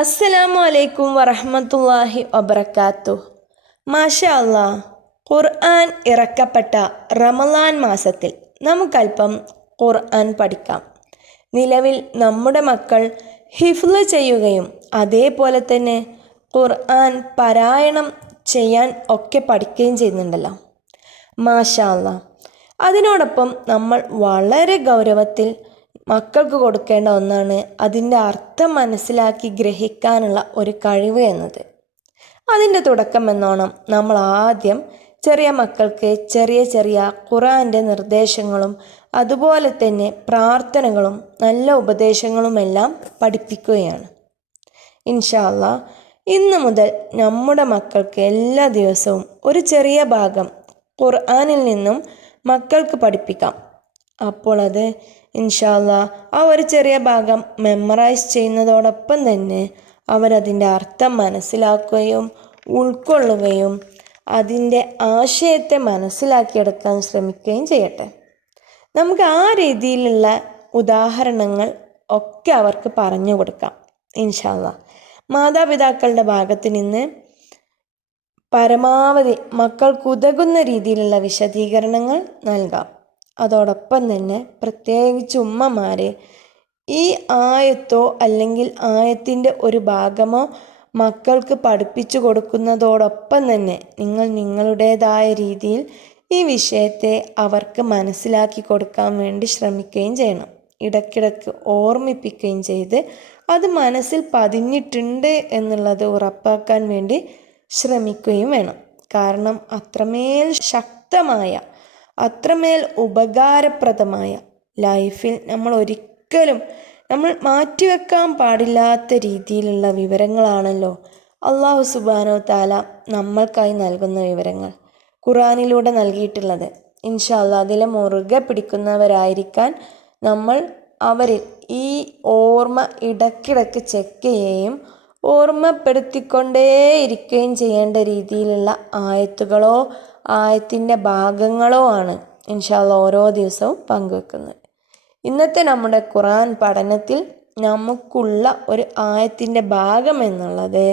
അസ്സലാമു അലൈക്കും വറഹ്മത്തുള്ളാഹി വബറകാതുഹു. മാഷാ അല്ലാ, ഖുർആൻ ഇറക്കപ്പെട്ട റമളാൻ മാസത്തിൽ നമുക്കല്പം ഖുർആൻ പഠിക്കാം. നിലവിൽ നമ്മുടെ മക്കൾ ഹിഫ്ള് ചെയ്യുകയും അതേപോലെ തന്നെ ഖുർആൻ പാരായണം ചെയ്യാൻ ഒക്കെ പഠിക്കുകയും ചെയ്യുന്നുണ്ടല്ലോ. മാഷാ അല്ലാ. അതിനോടൊപ്പം നമ്മൾ വളരെ ഗൗരവത്തിൽ മക്കൾക്ക് കൊടുക്കേണ്ട ഒന്നാണ് അതിൻ്റെ അർത്ഥം മനസ്സിലാക്കി ഗ്രഹിക്കാനുള്ള ഒരു കഴിവ് എന്നത്. അതിൻ്റെ തുടക്കം എന്നോണം നമ്മൾ ആദ്യം ചെറിയ മക്കൾക്ക് ചെറിയ ചെറിയ ഖുർആൻ്റെ നിർദ്ദേശങ്ങളും അതുപോലെ തന്നെ പ്രാർത്ഥനകളും നല്ല ഉപദേശങ്ങളുമെല്ലാം പഠിപ്പിക്കുകയാണ്. ഇൻഷാ അല്ലാ, ഇന്ന് മുതൽ നമ്മുടെ മക്കൾക്ക് എല്ലാ ദിവസവും ഒരു ചെറിയ ഭാഗം ഖുർആനിൽ നിന്നും മക്കൾക്ക് പഠിപ്പിക്കാം. അപ്പോൾ അത് ഇൻഷാ അല്ലാ ആ ഒരു ചെറിയ ഭാഗം മെമ്മറൈസ് ചെയ്യുന്നതോടൊപ്പം തന്നെ അവരതിൻ്റെ അർത്ഥം മനസ്സിലാക്കുകയും ഉൾക്കൊള്ളുകയും അതിൻ്റെ ആശയത്തെ മനസ്സിലാക്കിയെടുക്കാൻ ശ്രമിക്കുകയും ചെയ്യട്ടെ. നമുക്ക് ആ രീതിയിലുള്ള ഉദാഹരണങ്ങൾ ഒക്കെ അവർക്ക് പറഞ്ഞു കൊടുക്കാം ഇൻഷാ അല്ലാ. മാതാപിതാക്കളുടെ ഭാഗത്ത് നിന്ന് പരമാവധി മക്കൾക്കുതകുന്ന രീതിയിലുള്ള വിശദീകരണങ്ങൾ നൽകാം. അതോടൊപ്പം തന്നെ പ്രത്യേകിച്ച് ഉമ്മമാർ ഈ ആയത്തോ അല്ലെങ്കിൽ ആയത്തിൻ്റെ ഒരു ഭാഗമോ മക്കൾക്ക് പഠിപ്പിച്ചു കൊടുക്കുന്നതോടൊപ്പം തന്നെ നിങ്ങൾ നിങ്ങളുടേതായ രീതിയിൽ ഈ വിഷയത്തെ അവർക്ക് മനസ്സിലാക്കി കൊടുക്കാൻ വേണ്ടി ശ്രമിക്കുകയും ചെയ്യണം. ഇടയ്ക്കിടയ്ക്ക് ഓർമ്മിപ്പിക്കുകയും ചെയ്ത് അത് മനസ്സിൽ പതിഞ്ഞിട്ടുണ്ട് എന്നുള്ളത് ഉറപ്പാക്കാൻ വേണ്ടി ശ്രമിക്കുകയും വേണം. കാരണം അത്രമേൽ ശക്തമായ, അത്രമേൽ ഉപകാരപ്രദമായ, ലൈഫിൽ നമ്മൾ മാറ്റിവെക്കാൻ പാടില്ലാത്ത രീതിയിലുള്ള വിവരങ്ങളാണല്ലോ അല്ലാഹു സുബ്ഹാനഹു തആല നമ്മൾക്കായി നൽകുന്ന വിവരങ്ങൾ ഖുർആനിലൂടെ നൽകിയിട്ടുള്ളത്. ഇൻഷാ അല്ലാ അതിലെ മുറുകെ പിടിക്കുന്നവരായിരിക്കാൻ നമ്മൾ അവരിൽ ഈ ഓർമ്മ ഇടയ്ക്കിടയ്ക്ക് ചെക്ക് ചെയ്യുകയും ഓർമ്മപ്പെടുത്തിക്കൊണ്ടേയിരിക്കുകയും ചെയ്യേണ്ട രീതിയിലുള്ള ആയത്തുകളോ ആയത്തിൻ്റെ ഭാഗങ്ങളോ ആണ് ഇൻഷാ അല്ലാ ഓരോ ദിവസവും പങ്കുവെക്കുന്നത്. ഇന്നത്തെ നമ്മുടെ ഖുർആൻ പഠനത്തിൽ നമുക്കുള്ള ഒരു ആയത്തിൻ്റെ ഭാഗം എന്നുള്ളത്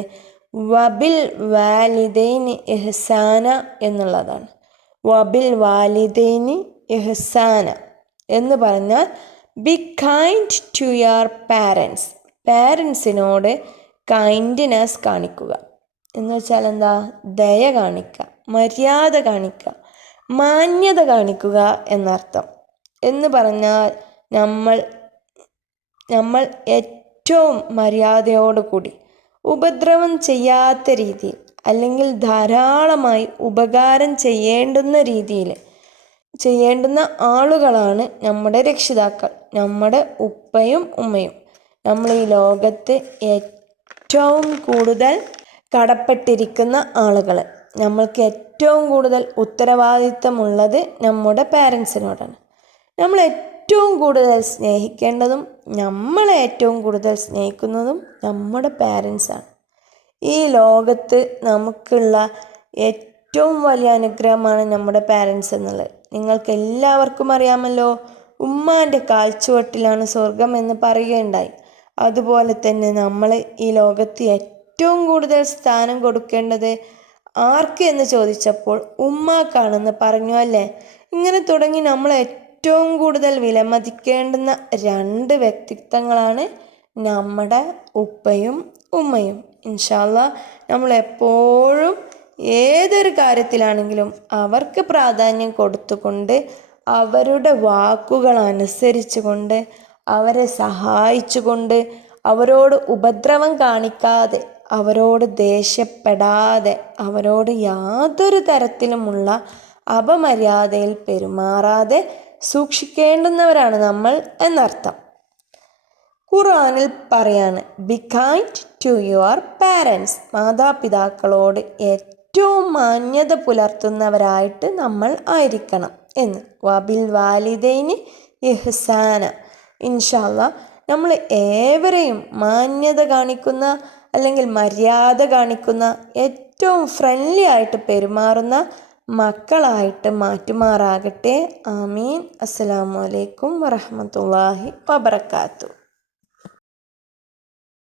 വബിൽ വാലിദൈനി ഇഹ്സാന എന്നുള്ളതാണ്. വബിൽ വാലിദൈനി ഇഹ്സാന എന്ന് പറഞ്ഞാൽ be kind to your parents. പാരൻസിനോട് കൈൻഡ്നെസ് കാണിക്കുക എന്ന് വെച്ചാൽ എന്താ? ദയ കാണിക്കുക, മര്യാദ കാണിക്കുക, മാന്യത കാണിക്കുക എന്നർത്ഥം. എന്ന് പറഞ്ഞാൽ നമ്മൾ ഏറ്റവും മര്യാദയോടുകൂടി ഉപദ്രവം ചെയ്യാത്ത രീതിയിൽ അല്ലെങ്കിൽ ധാരാളമായി ഉപകാരം ചെയ്യേണ്ടുന്ന ആളുകളാണ് നമ്മുടെ രക്ഷിതാക്കൾ, നമ്മുടെ ഉപ്പയും ഉമ്മയും. നമ്മൾ ഈ ലോകത്ത് ഏറ്റവും കൂടുതൽ കടപ്പെട്ടിരിക്കുന്ന ആളുകൾ, നമ്മൾക്ക് ഏറ്റവും കൂടുതൽ ഉത്തരവാദിത്തമുള്ളത് നമ്മുടെ പാരൻസിനോടാണ്. നമ്മൾ ഏറ്റവും കൂടുതൽ സ്നേഹിക്കേണ്ടതും നമ്മളെ ഏറ്റവും കൂടുതൽ സ്നേഹിക്കുന്നതും നമ്മുടെ പാരൻസാണ്. ഈ ലോകത്ത് നമുക്കുള്ള ഏറ്റവും വലിയ അനുഗ്രഹമാണ് നമ്മുടെ പാരൻസ് എന്നുള്ളത്. നിങ്ങൾക്ക് എല്ലാവർക്കും അറിയാമല്ലോ, ഉമ്മാൻ്റെ കാൽച്ചുവട്ടിലാണ് സ്വർഗം എന്ന് പറയുകയുണ്ടായി. അതുപോലെ തന്നെ നമ്മൾ ഈ ലോകത്ത് ഏറ്റവും കൂടുതൽ സ്ഥാനം കൊടുക്കേണ്ടത് ആർക്ക് എന്ന് ചോദിച്ചപ്പോൾ ഉമ്മാക്കാണെന്ന് പറഞ്ഞു അല്ലേ. ഇങ്ങനെ തുടങ്ങി നമ്മൾ ഏറ്റവും കൂടുതൽ വിലമതിക്കേണ്ടുന്ന രണ്ട് വ്യക്തിത്വങ്ങളാണ് നമ്മുടെ ഉപ്പയും ഉമ്മയും. ഇൻഷാ അല്ലാ നമ്മൾ എപ്പോഴും ഏതൊരു കാര്യത്തിലാണെങ്കിലും അവർക്ക് പ്രാധാന്യം കൊടുത്തുകൊണ്ട് അവരുടെ വാക്കുകൾ അനുസരിച്ചുകൊണ്ട് അവരെ സഹായിച്ചുകൊണ്ട് അവരോട് ഉപദ്രവം കാണിക്കാതെ അവരോട് ദേഷ്യപ്പെടാതെ അവരോട് യാതൊരു തരത്തിലുമുള്ള അപമര്യാദയിൽ പെരുമാറാതെ സൂക്ഷിക്കേണ്ടുന്നവരാണ് നമ്മൾ എന്നർത്ഥം. ഖുർആനിൽ പറയാണ് be kind to your parents. മാതാപിതാക്കളോട് ഏറ്റവും മാന്യത പുലർത്തുന്നവരായിട്ട് നമ്മൾ ആയിരിക്കണം എന്ന്. വബിൽ വാലിദൈനി ഇഹ്സാന. ഇൻഷാ അല്ലാ നമ്മൾ ഏവരെയും മാന്യത കാണിക്കുന്ന അല്ലെങ്കിൽ മര്യാദ കാണിക്കുന്ന ഏറ്റവും ഫ്രണ്ട്ലി ആയിട്ട് പെരുമാറുന്ന മക്കളായിട്ട് മാറ്റുമാറാകട്ടെ. ആമീൻ. അസ്സലാമു അലൈക്കും വറഹ്മത്തുള്ളാഹി വബറകാതുഹു.